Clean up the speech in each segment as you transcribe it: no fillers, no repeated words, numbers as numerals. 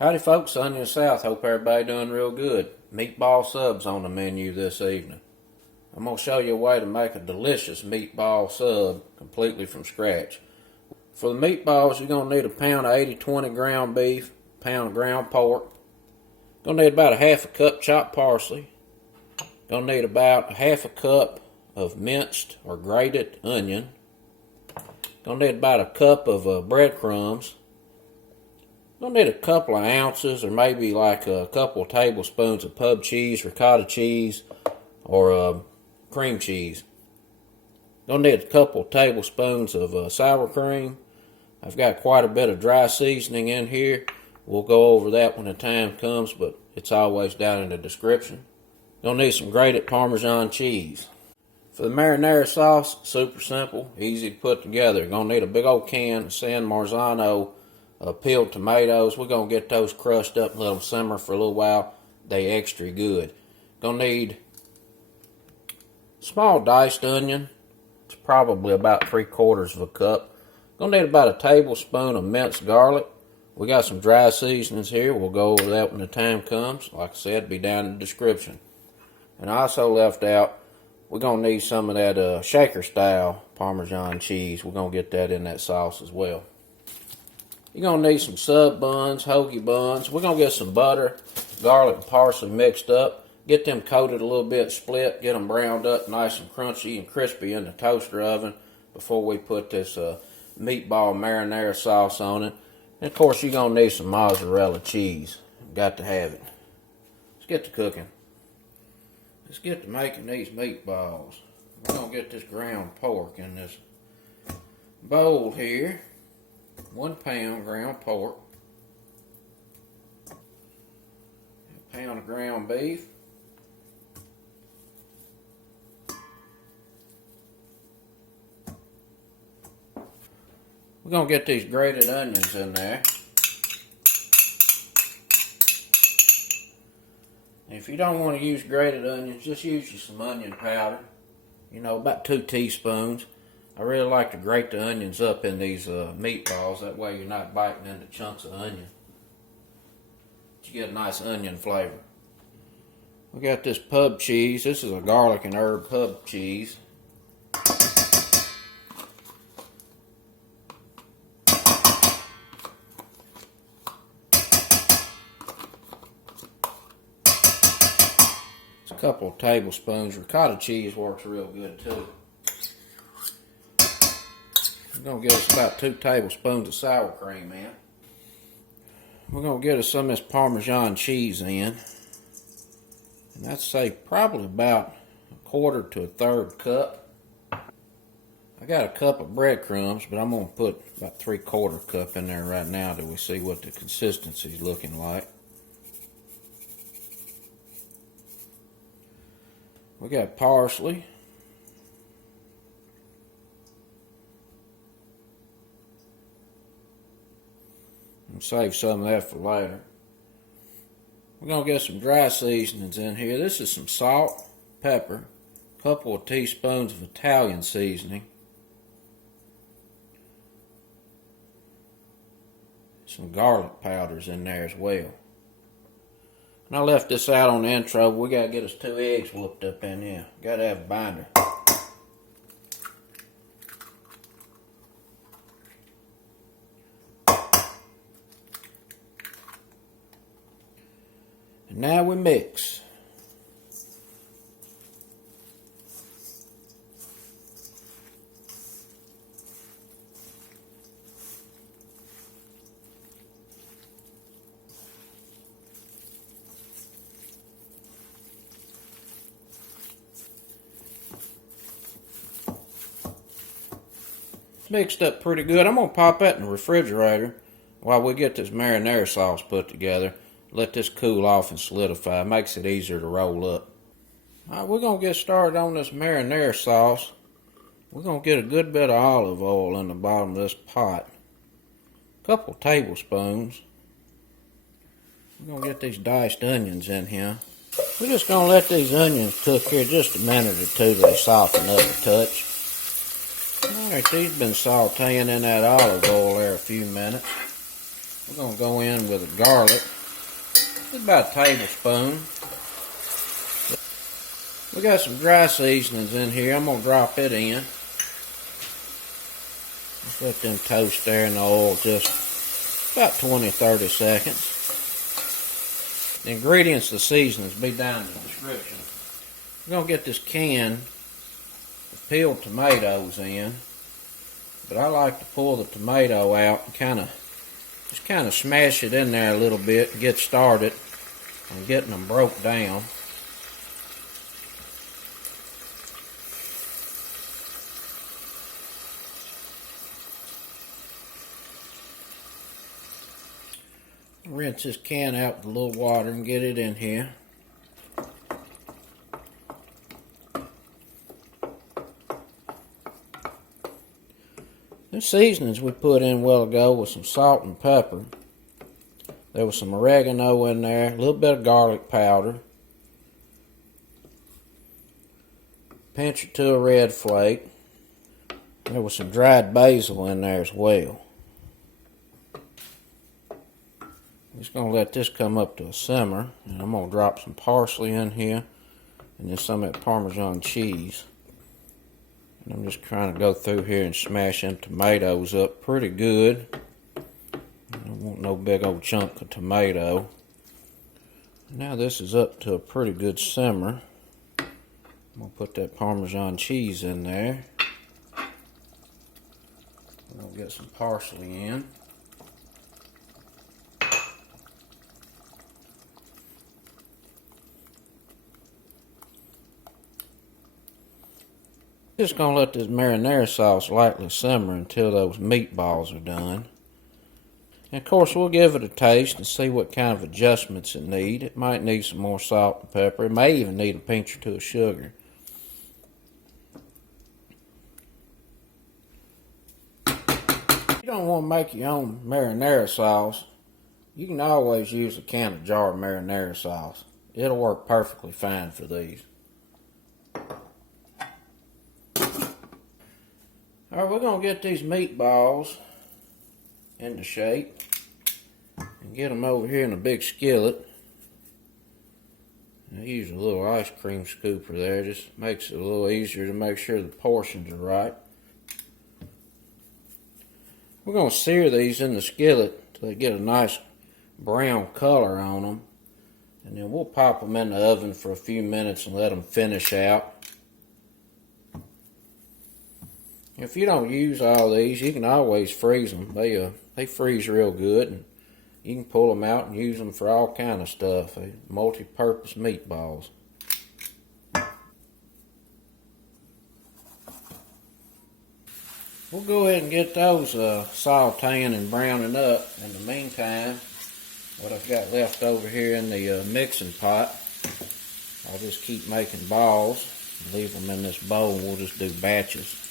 Howdy folks, Onion South. Hope everybody doing real good. Meatball subs on the menu this evening. I'm going to show you a way to make a delicious meatball sub completely from scratch. For the meatballs, you're going to need a pound of 80-20 ground beef, a pound of ground pork. Going to need about a half a cup chopped parsley. Going to need about a half a cup of minced or grated onion. Going to need about a cup of breadcrumbs. Going to need a couple of ounces or maybe like a couple of tablespoons of pub cheese, ricotta cheese, or cream cheese. Going to need a couple of tablespoons of sour cream. I've got quite a bit of dry seasoning in here. We'll go over that when the time comes, but it's always down in the description. Going to need some grated Parmesan cheese. For the marinara sauce, super simple, easy to put together. Going to need a big old can of San Marzano peeled tomatoes. We're going to get those crushed up and let them simmer for a little while. They extra good. Going to need a small diced onion. It's probably about 3/4 of a cup. Going to need about a tablespoon of minced garlic. We got some dry seasonings here. We'll go over that when the time comes. Like I said, be down in the description. And I also left out, we're going to need some of that shaker style Parmesan cheese. We're going to get that in that sauce as well. You're going to need some sub buns, hoagie buns. We're going to get some butter, garlic, and parsley mixed up. Get them coated a little bit, split. Get them browned up nice and crunchy and crispy in the toaster oven before we put this meatball marinara sauce on it. And of course, you're going to need some mozzarella cheese. Got to have it. Let's get to cooking. Let's get to making these meatballs. We're going to get this ground pork in this bowl here. 1 pound ground pork, a pound of ground beef, we're going to get these grated onions in there. And if you don't want to use grated onions, just use some onion powder, about 2 teaspoons. I really like to grate the onions up in these meatballs. That way you're not biting into chunks of onion. You get a nice onion flavor. We got this pub cheese. This is a garlic and herb pub cheese. It's a couple of tablespoons. Ricotta cheese works real good too. We're going to get us about 2 tablespoons of sour cream in. We're going to get us some of this Parmesan cheese in. And I'd say probably about 1/4 to 1/3 cup. I got a cup of breadcrumbs, but I'm going to put about 3/4 cup in there right now till we see what the consistency is looking like. We got parsley. Save some of that for later. We're going to get some dry seasonings in here. This is some salt, pepper, a couple of teaspoons of Italian seasoning, some garlic powders in there as well. And I left this out on the intro. We got to get us 2 eggs whooped up in here. Got to have a binder. And now we mix. It's mixed up pretty good. I'm going to pop that in the refrigerator while we get this marinara sauce put together. Let this cool off and solidify. It makes it easier to roll up. Alright, we're going to get started on this marinara sauce. We're going to get a good bit of olive oil in the bottom of this pot. A couple tablespoons. We're going to get these diced onions in here. We're just going to let these onions cook here just a minute or two till they soften up a touch. Alright, these have been sauteing in that olive oil there a few minutes. We're going to go in with the garlic. It's about a tablespoon. We got some dry seasonings in here. I'm going to drop it in. Just let them toast there in the oil just about 20-30 seconds. The ingredients, the seasonings, be down in the description. We're going to get this can of peeled tomatoes in. But I like to pull the tomato out and just kind of smash it in there a little bit and get started on getting them broke down. Rinse this can out with a little water and get it in here. The seasonings we put in a while ago was some salt and pepper. There was some oregano in there, a little bit of garlic powder, a pinch or two of red flake. There was some dried basil in there as well. Just going to let this come up to a simmer, and I'm going to drop some parsley in here and then some of that Parmesan cheese. And I'm just trying to go through here and smash them tomatoes up pretty good. I don't want no big old chunk of tomato. Now this is up to a pretty good simmer. I'm going to put that Parmesan cheese in there. I'm going to get some parsley in. Just going to let this marinara sauce lightly simmer until those meatballs are done. And of course we'll give it a taste and see what kind of adjustments it needs. It might need some more salt and pepper. It may even need a pinch or two of sugar. If you don't want to make your own marinara sauce, you can always use a can of jar of marinara sauce. It'll work perfectly fine for these. Alright, we're going to get these meatballs into shape and get them over here in a big skillet. I use a little ice cream scooper there, just makes it a little easier to make sure the portions are right. We're going to sear these in the skillet till they get a nice brown color on them, and then we'll pop them in the oven for a few minutes and let them finish out. If you don't use all these, you can always freeze them. They freeze real good, and you can pull them out and use them for all kind of stuff. They're multi-purpose meatballs. We'll go ahead and get those sauteing and browning up. In the meantime, what I've got left over here in the mixing pot, I'll just keep making balls and leave them in this bowl, and we'll just do batches.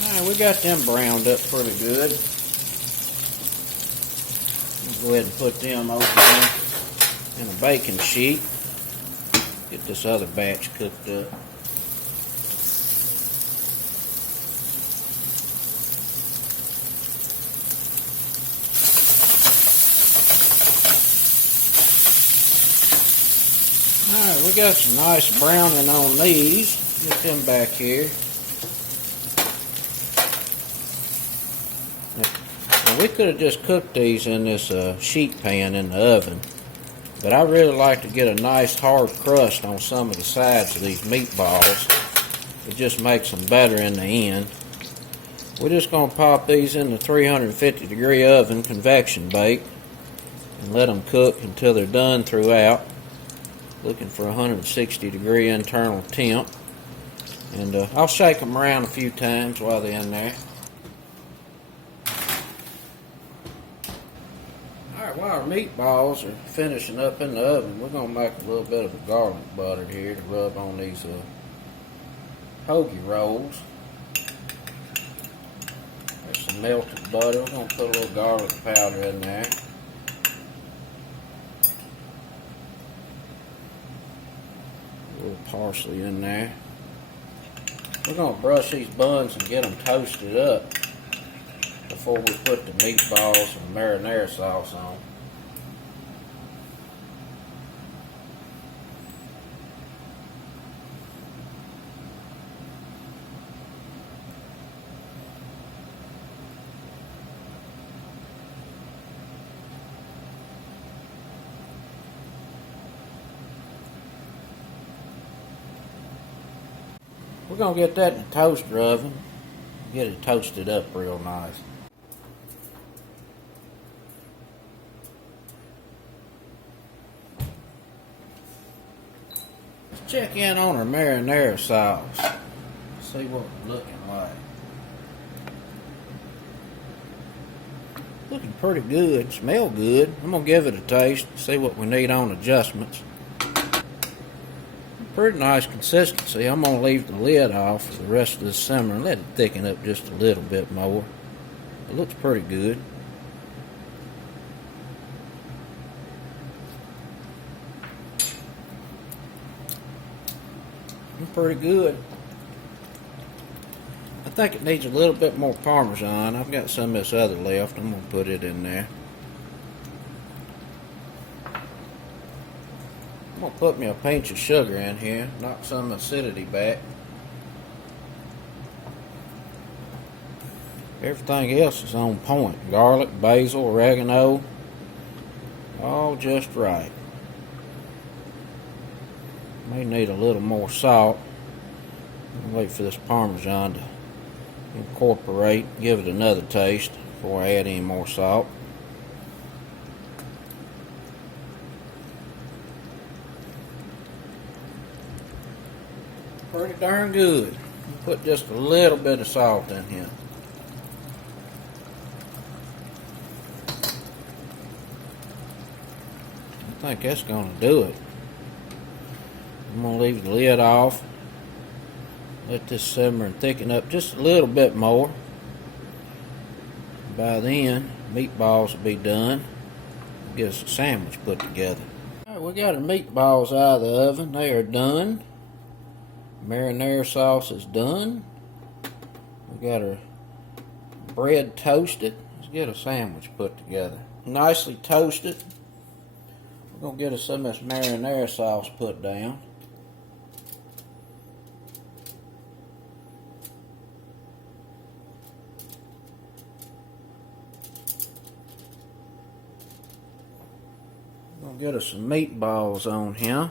Alright, we got them browned up pretty good. Go ahead and put them over there in a baking sheet. Get this other batch cooked up. Alright, we got some nice browning on these. Get them back here. Now, we could have just cooked these in this sheet pan in the oven, but I really like to get a nice hard crust on some of the sides of these meatballs. It just makes them better in the end. We're just going to pop these in the 350-degree oven, convection bake, and let them cook until they're done throughout. Looking for 160-degree internal temp. And I'll shake them around a few times while they're in there. Alright, while While our meatballs are finishing up in the oven, we're going to make a little bit of a garlic butter here to rub on these hoagie rolls. There's some melted butter. We're going to put a little garlic powder in there. A little parsley in there. We're going to brush these buns and get them toasted up before we put the meatballs and marinara sauce on. We're going to get that in the toaster oven, get it toasted up real nice. Let's check in on our marinara sauce, see what we're looking like. Looking pretty good, smell good. I'm going to give it a taste, see what we need on adjustments. Pretty nice consistency. I'm going to leave the lid off for the rest of the simmer and let it thicken up just a little bit more. It looks pretty good. Pretty good. I think it needs a little bit more Parmesan. I've got some of this other left. I'm going to put it in there. I'm going to put me a pinch of sugar in here, knock some acidity back. Everything else is on point. Garlic, basil, oregano, all just right. May need a little more salt. I'll wait for this Parmesan to incorporate, give it another taste before I add any more salt. Pretty darn good. Put just a little bit of salt in here. I think that's going to do it. I'm going to leave the lid off. Let this simmer and thicken up just a little bit more. By then, meatballs will be done. Get us a sandwich put together. Alright, we got our meatballs out of the oven. They are done. Marinara sauce is done. We got our bread toasted. Let's get a sandwich put together. Nicely toasted. We're going to get us some of this marinara sauce put down. We're going to get us some meatballs on here.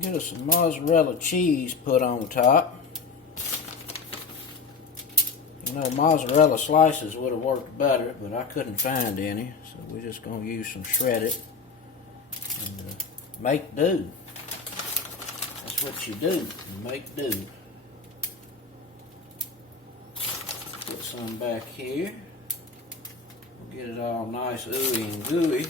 Get us some mozzarella cheese put on top. You know, mozzarella slices would have worked better, but I couldn't find any, so we're just going to use some shredded and make do. That's what you do, you make do. Put some back here. We'll get it all nice ooey and gooey.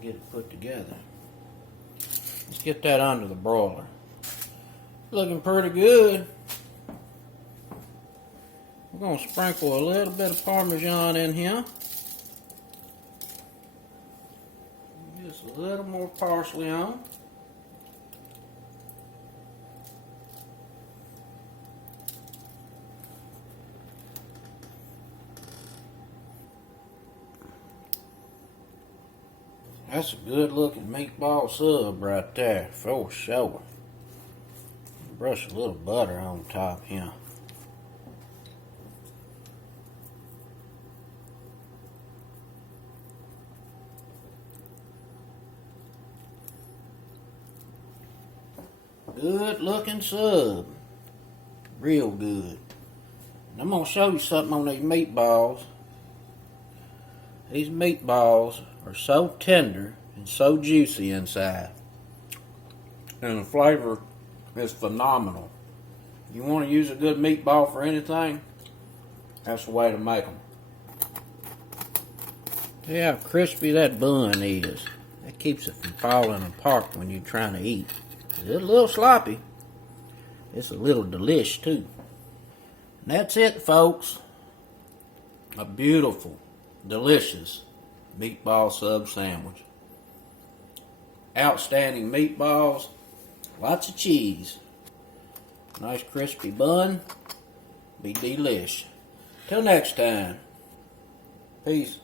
Get it put together. Let's get that under the broiler. Looking pretty good. We're going to sprinkle a little bit of Parmesan in here. Just a little more parsley on. That's a good looking meatball sub right there, for sure. Brush a little butter on top here. Good looking sub. Real good. And I'm going to show you something on these meatballs. These meatballs are so tender and so juicy inside. And the flavor is phenomenal. You want to use a good meatball for anything? That's the way to make them. See how crispy that bun is. That keeps it from falling apart when you're trying to eat. It's a little sloppy. It's a little delish too. And that's it, folks. A beautiful, delicious meatball sub sandwich. Outstanding meatballs, lots of cheese, nice crispy bun, be delish. Till next time, peace.